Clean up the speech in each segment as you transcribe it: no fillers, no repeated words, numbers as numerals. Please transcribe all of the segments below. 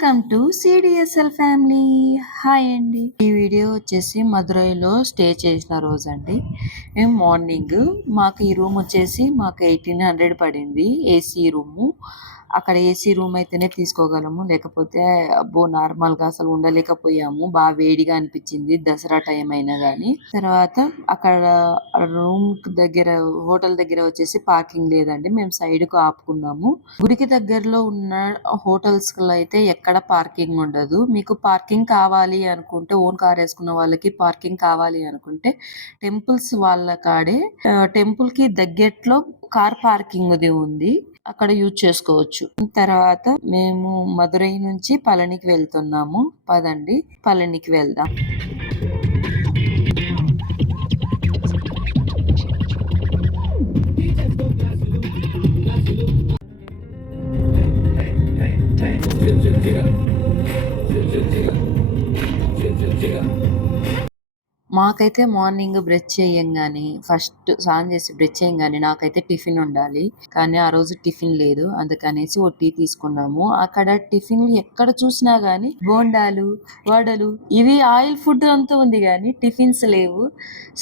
Welcome to CDSL family. Hi అండి. ఈ video వచ్చేసి మదురైలో స్టే చేసిన రోజు అండి. మేము మార్నింగ్ మాకు ఈ రూమ్ వచ్చేసి మాకు 1800 పడింది. AC room. అక్కడ ఏసీ రూమ్ అయితేనే తీసుకోగలము, లేకపోతే అబ్బో నార్మల్గా అసలు ఉండలేకపోయాము. బాగా వేడిగా అనిపించింది దసరా టైం అయినా కానీ. తర్వాత అక్కడ రూమ్ దగ్గర హోటల్ దగ్గర వచ్చేసి పార్కింగ్ లేదండి, మేము సైడ్ కు ఆపుకున్నాము. గుడికి దగ్గరలో ఉన్న హోటల్స్ లో అయితే ఎక్కడ పార్కింగ్ ఉండదు. మీకు పార్కింగ్ కావాలి అనుకుంటే, ఓన్ కార్ వేసుకున్న వాళ్ళకి పార్కింగ్ కావాలి అనుకుంటే టెంపుల్స్ వాళ్ళ కాడే టెంపుల్ కి దగ్గరలో కార్ పార్కింగ్ ఉంది, అక్కడ యూజ్ చేసుకోవచ్చు. తర్వాత మేము మదురై నుంచి పళనికి వెళ్తున్నాము. పదండి పళనికి వెళ్దాం. మాకైతే మార్నింగ్ బ్రష్ చేయంగానే ఫస్ట్ స్నానం చేసి బ్రష్ చేయంగానే నాకైతే టిఫిన్ ఉండాలి. కానీ ఆ రోజు టిఫిన్ లేదు, అందుకనేసి ఓ టీ తీసుకున్నాము. అక్కడ టిఫిన్లు ఎక్కడ చూసినా గానీ బోండాలు, వడలు, ఇవి ఆయిల్ ఫుడ్ అంతా ఉంది కానీ టిఫిన్స్ లేవు.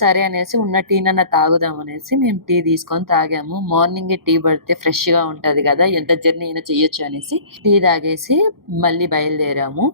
సరే అనేసి ఉన్న టీనన్న తాగుదాం అనేసి మేము టీ తీసుకొని తాగాము. మార్నింగే టీ పడితే ఫ్రెష్ గా ఉంటది కదా, ఎంత జర్నీ అయినా చెయ్యొచ్చు అనేసి టీ తాగేసి మళ్ళీ బయలుదేరాము.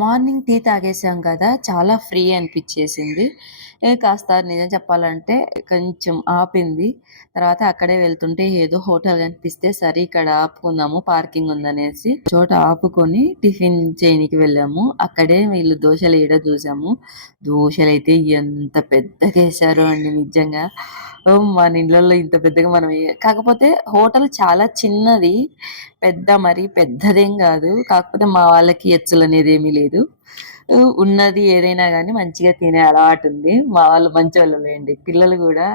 మార్నింగ్ టీ తాగేసాం కదా, చాలా ఫ్రీ అనిపించేసింది. కాస్త నిజం చెప్పాలంటే కొంచెం ఆపింది. తర్వాత అక్కడే వెళ్తుంటే ఏదో హోటల్ కనిపిస్తే సరే ఇక్కడ ఆపుకుందాము, పార్కింగ్ ఉందనేసి చోట ఆపుకొని టిఫిన్ చేయనికి వెళ్ళాము. అక్కడే వీళ్ళు దోశలు వేయడం చూసాము. దోశలు అయితే ఎంత పెద్దగా వేసారో అండి, నిజంగా మన ఇళ్ళల్లో ఇంత పెద్దగా మనం కాకపోతే హోటల్ చాలా చిన్నది, మరి పెద్దదేం కాదు. కాకపోతే మా వాళ్ళకి ఎచ్చులు అనేది ఏమీ లేదు. ఉన్నది ఏదైనా కానీ మంచిగా తినే అలవాటు ఉంది. మా వాళ్ళు మంచి వాళ్ళు లేండి. పిల్లలు కూడా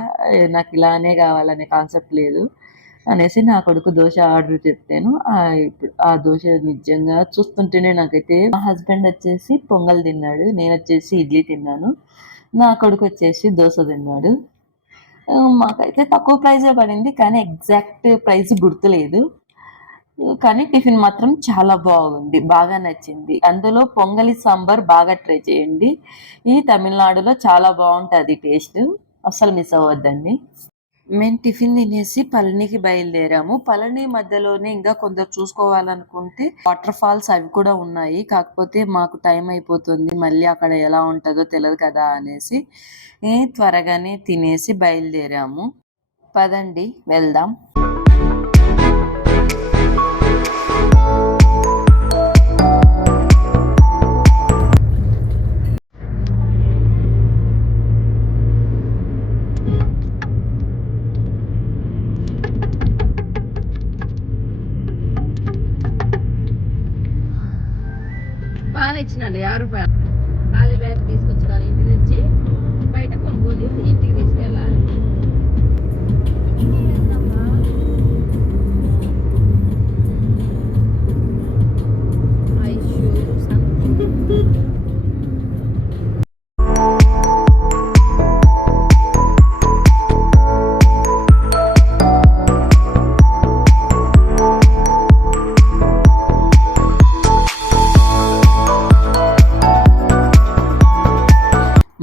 నాకు ఇలానే కావాలనే కాన్సెప్ట్ లేదు అనేసి నా కొడుకు దోశ ఆర్డర్ చెప్తాను. ఇప్పుడు ఆ దోశ నిజంగా చూస్తుంటేనే నాకైతే, మా హస్బెండ్ వచ్చేసి పొంగల్ తిన్నాడు, నేను వచ్చేసి ఇడ్లీ తిన్నాను, నా కొడుకు వచ్చేసి దోశ తిన్నాడు. మాకైతే తక్కువ ప్రైజే పడింది, కానీ ఎగ్జాక్ట్ ప్రైస్ గుర్తులేదు. కానీ టిఫిన్ మాత్రం చాలా బాగుంది, బాగా నచ్చింది. అందులో పొంగలి సాంబార్ బాగా ట్రై చేయండి. ఈ తమిళనాడులో చాలా బాగుంటుంది టేస్ట్, అస్సలు మిస్ అవ్వద్దండి. మేము టిఫిన్ తినేసి పళనికి బయలుదేరాము. పళని మధ్యలోనే ఇంకా కొందరు చూసుకోవాలనుకుంటే వాటర్ ఫాల్స్ అవి కూడా ఉన్నాయి. కాకపోతే మాకు టైం అయిపోతుంది, మళ్ళీ అక్కడ ఎలా ఉంటుందో తెలియదు కదా అనేసి త్వరగానే తినేసి బయలుదేరాము. పదండి వెళ్దాం. బాగా ఇచ్చినండి 50 రూపాయలు. ఖాళీ బ్యాగ్ తీసుకొచ్చుకోవాలి, ఇంటి నుంచి బయట కొనుక్కొని ఇంటికి తీసుకెళ్ళాలి.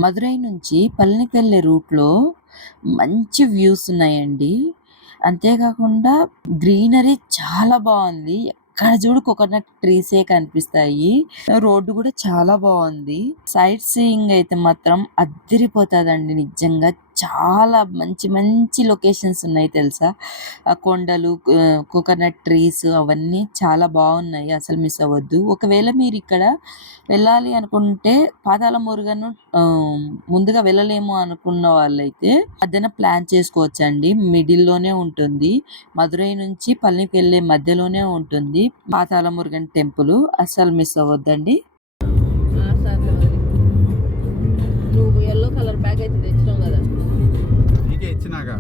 మదురై నుంచి పళనికి వెళ్ళే రూట్లో మంచి వ్యూస్ ఉన్నాయండి. అంతేకాకుండా గ్రీనరీ చాలా బాగుంది, ఎక్కడ చూడు కోకోనట్ ట్రీసే కనిపిస్తాయి. రోడ్డు కూడా చాలా బాగుంది. సైట్ సీయింగ్ అయితే మాత్రం అద్దిరిపోతాదండి నిజంగా. చాలా మంచి మంచి లొకేషన్స్ ఉన్నాయి తెలుసా. ఆ కొండలు, కోకోనట్ ట్రీస్ అవన్నీ చాలా బాగున్నాయి. అసలు మిస్ అవ్వద్దు. ఒకవేళ మీరు ఇక్కడ వెళ్ళాలి అనుకుంటే పాతాళ మురుగను ముందుగా వెళ్ళలేము అనుకున్న వాళ్ళైతే మధ్యన ప్లాన్ చేసుకోవచ్చండి. మిడిల్లోనే ఉంటుంది. మదురై నుంచి పళనికి వెళ్ళే మధ్యలోనే ఉంటుంది పాతాళ మురుగన్ టెంపుల్. అస్సలు మిస్ అవ్వద్దండి. నువ్వు ఎల్లో కలర్ బ్యాగ్ అయితే తెచ్చినావు కదా, నీకే ఇచ్చినాగా.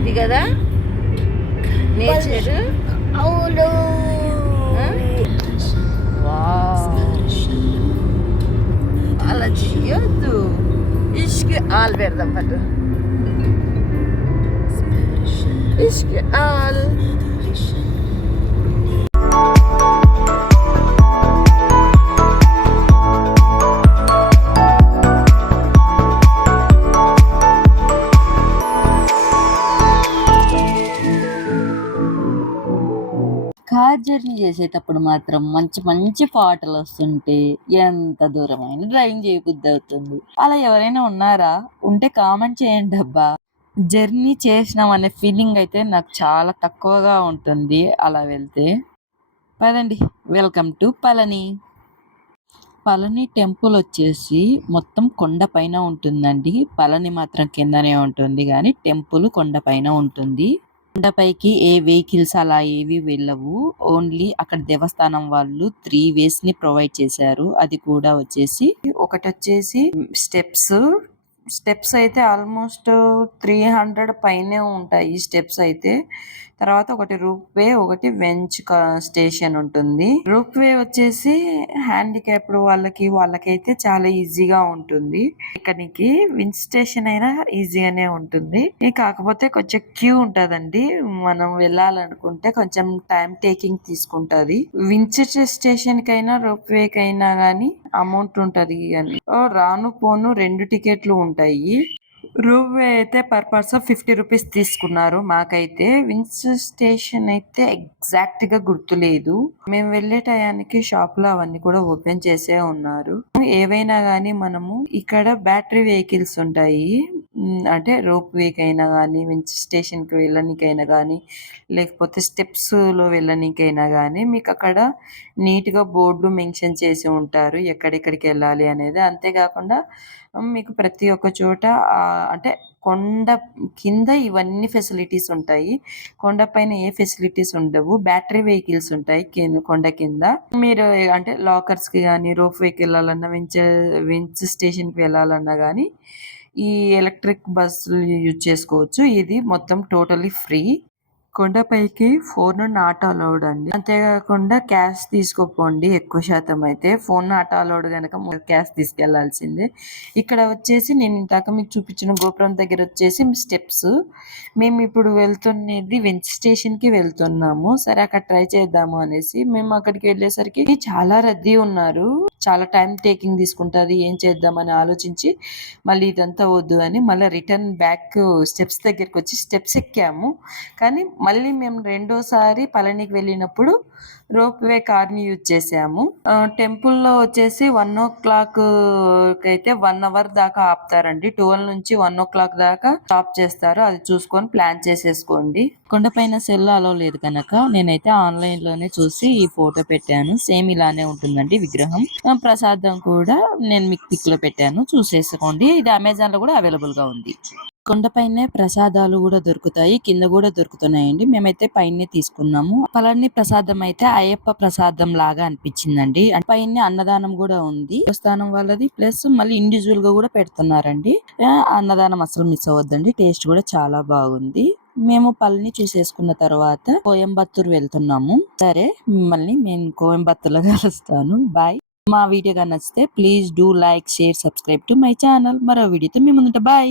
ఇది కదా నేచర్. అవును. అలా చెయ్యొద్దు. ఇష్క్ ఆల్ పెడదాం పట్టు. ఇష్క్ ఆల్. కార్ జర్నీ చేసేటప్పుడు మాత్రం మంచి మంచి పాటలు వస్తుంటే ఎంత దూరమైన డ్రైవింగ్ చేయబుద్ధి అవుతుంది. అలా ఎవరైనా ఉన్నారా? ఉంటే కామెంట్ చేయండి అబ్బా. జర్నీ చేసినాం అనే ఫీలింగ్ అయితే నాకు చాలా తక్కువగా ఉంటుంది అలా వెళ్తే. పదండి, welcome to Palani. Palani temple వచ్చేసి మొత్తం కొండ పైన ఉంటుందండి. పళని మాత్రం కిందనే ఉంటుంది కానీ టెంపుల్ కొండ పైన ఉంటుంది. కొండపైకి ఏ వెహికల్స్ అలా ఏవి వెళ్ళవు. ఓన్లీ అక్కడ దేవస్థానం వాళ్ళు 3 ways ని ప్రొవైడ్ చేశారు. అది కూడా వచ్చేసి ఒకటి వచ్చేసి స్టెప్స్ అయితే ఆల్మోస్ట్ 300 పైనే ఉంటాయి స్టెప్స్ అయితే. తర్వాత ఒకటి రూప్ వే, ఒకటి వెంచ్ స్టేషన్ ఉంటుంది. రూప్ వే వచ్చేసి హ్యాండిక్యాప్డ్ వాళ్ళకైతే చాలా ఈజీగా ఉంటుంది. ఇక్కడికి వించ్ స్టేషన్ అయినా ఈజీగానే ఉంటుంది. కాకపోతే కొంచెం క్యూ ఉంటదండి. మనం వెళ్ళాలనుకుంటే కొంచెం టైం టేకింగ్ తీసుకుంటది. వించ్ స్టేషన్ కైనా రూప్ వే కైనా గానీ అమౌంట్ ఉంటది. రాను పోను 2 టికెట్లు ఉంటాయి. రూమ్ వే అయితే పర్ పర్సన్ 50 రూపీస్ తీసుకున్నారు. మాకైతే వించ్ స్టేషన్ అయితే ఎగ్జాక్ట్ గా గుర్తులేదు. మేము వెళ్లే టయానికి షాప్ లో అవన్నీ కూడా ఓపెన్ చేసే ఉన్నారు. ఏవైనా గానీ మనము ఇక్కడ బ్యాటరీ వెహికల్స్ ఉంటాయి. అంటే రోప్ వే కైనా గానీ, వించ్ స్టేషన్ కి వెళ్ళడానికైనా గానీ, లేకపోతే స్టెప్స్ లో వెళ్ళడానికైనా గానీ మీకు అక్కడ నీట్ గా బోర్డులు మెన్షన్ చేసి ఉంటారు ఎక్కడెక్కడికి వెళ్ళాలి అనేది. అంతేకాకుండా మీకు ప్రతి ఒక్క చోట అంటే కొండ కింద ఇవన్నీ ఫెసిలిటీస్ ఉంటాయి. కొండ పైన ఏ ఫెసిలిటీస్ ఉండవు. బ్యాటరీ వెహికల్స్ ఉంటాయి కొండ కింద. మీరు అంటే లాకర్స్ కి కానీ, రోప్ వేకి వెళ్ళాలన్నా, వించ్ స్టేషన్ కి వెళ్ళాలన్నా కానీ ఈ ఎలక్ట్రిక్ బస్సులు యూజ్ చేసుకోవచ్చు. ఇది మొత్తం టోటలీ ఫ్రీ. కొండపైకి ఫోన్ నాట్ అలౌడ్ అండి. అంతేకాకుండా క్యాష్ తీసుకోపోండి. ఎక్కువ శాతం అయితే ఫోన్ నాట్ అలౌడ్ కనుక క్యాష్ తీసుకెళ్లాల్సిందే. ఇక్కడ వచ్చేసి నేను ఇందాక మీకు చూపించిన గోపురం దగ్గర వచ్చేసి స్టెప్స్. మేము ఇప్పుడు వెళ్తున్నది వెంచ్ స్టేషన్ కి వెళ్తున్నాము. సరే అక్కడ ట్రై చేద్దాము అనేసి మేము అక్కడికి వెళ్ళేసరికి చాలా రద్దీ ఉన్నారు. చాలా టైం టేకింగ్ తీసుకుంటది. ఏం చేద్దామని ఆలోచించి మళ్ళీ ఇదంతా వద్దు అని మళ్ళీ రిటర్న్ బ్యాక్ స్టెప్స్ దగ్గరికి వచ్చి స్టెప్స్ ఎక్కాము. కానీ మళ్ళీ మేము రెండోసారి పళనికి వెళ్ళినప్పుడు రోప్ వే కార్ ని యూజ్ చేసాము. టెంపుల్లో వచ్చేసి 1 o'clock అయితే 1 hour దాకా ఆపుతారండి. 12 నుంచి 1 o'clock దాకా స్టాప్ చేస్తారు. అది చూసుకొని ప్లాన్ చేసేసుకోండి. కొండపైన సెల్ అలో లేదు కనుక నేనైతే ఆన్లైన్ లోనే చూసి ఈ ఫోటో పెట్టాను. సేమ్ ఇలానే ఉంటుందండి విగ్రహం. ప్రసాదం కూడా నేను మీకు పిక్ లో పెట్టాను, చూసేసుకోండి. ఇది అమెజాన్ లో కూడా అవైలబుల్ గా ఉంది. కొండపైనే ప్రసాదాలు కూడా దొరుకుతాయి, కింద కూడా దొరుకుతున్నాయండి. మేమైతే పైనే తీసుకున్నాము. పళని ప్రసాదం అయితే అయ్యప్ప ప్రసాదం లాగా అనిపించిందండి. పైన అన్నదానం కూడా ఉంది దేవస్థానం వాళ్ళది, ప్లస్ మళ్ళీ ఇండివిజువల్ గా కూడా పెడుతున్నారండి. అన్నదానం అసలు మిస్ అవ్వద్దండి, టేస్ట్ కూడా చాలా బాగుంది. మేము పళని చూసేసుకున్న తర్వాత కోయంబత్తూర్ వెళ్తున్నాము. సరే, మిమ్మల్ని నేను కోయంబత్తూర్లో కలుస్తాను. బాయ్. మా వీడియో నచ్చితే please do like, share, subscribe to my channel. మరో వీడియోతో మీ ముందుంటా. బాయ్.